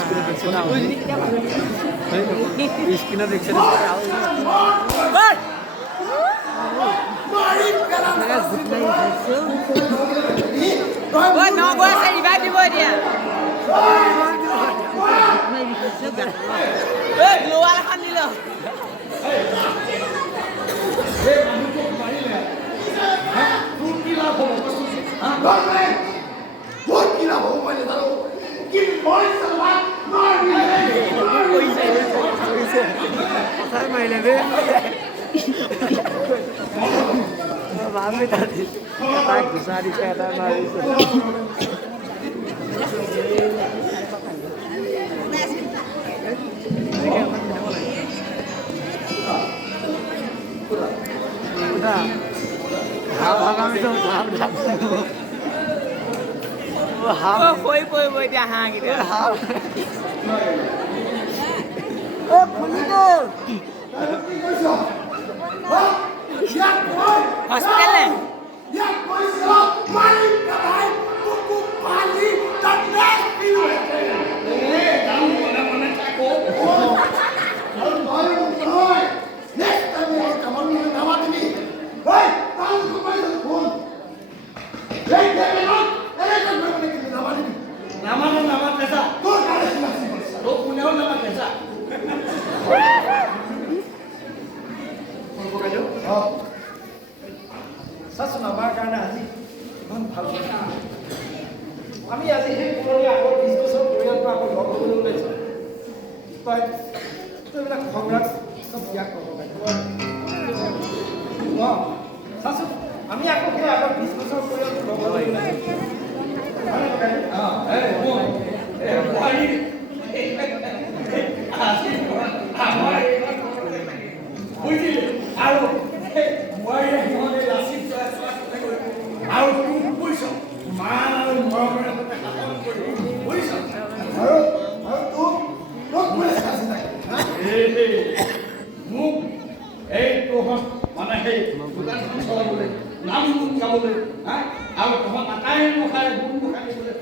স্ক্রিনে দেখছে না স্ক্রিনে দেখছে না Mami tadi tak bisa dicetak mami. Udah. Kami tuh Wah, koi dia hang gitu. Oh, bener. Hospital है? या कोई सा मारी कराए कुकु पाली तन्ने पीलो है दाम मना चाको और मारी कोई नेक्स्ट टाइम ये कमर में नवा दनी भाई ताऊ को भाई फोन ले दे ना अरे कमर में के नवा दनी नवा कैसा तो काले तो पुणे और नवा कैसा कौन को जो हां শাসন আমার কারণে আজি ইমান ভাল আমি আজি সেই পুৰণি আগৰ 20 বছৰ পৰিয়ালটো আকৌ লগ হ'বলৈ ওলাইছোঁ তই এইবিলাক খবৰাত চব ইয়াক ক'ব লাগে শাসন আমি আকৌ সেই আগৰ 20 বছৰ পৰিয়ালটো লগ হ'বলৈ ওলাইছোঁ বুজিলি আৰু মই আৰু তুমি বুজিছ মান আৰু মৰমৰ এটা কাম কৰি বুজিছ আৰু তোক বুজিছ মোক এই তোহত মানে সেই দোকানখন চলাবলৈ নাম গুণ গাবলৈ আৰু তোহত আটাই মুখাই গুণ মুখাই বোলে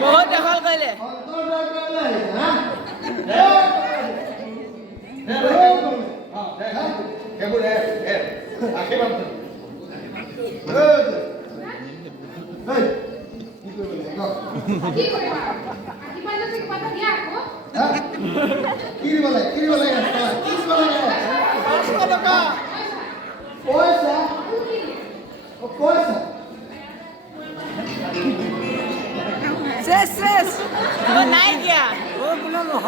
बहुत दखल कइले Ses. Oh, naik ya? Oh, belum loh.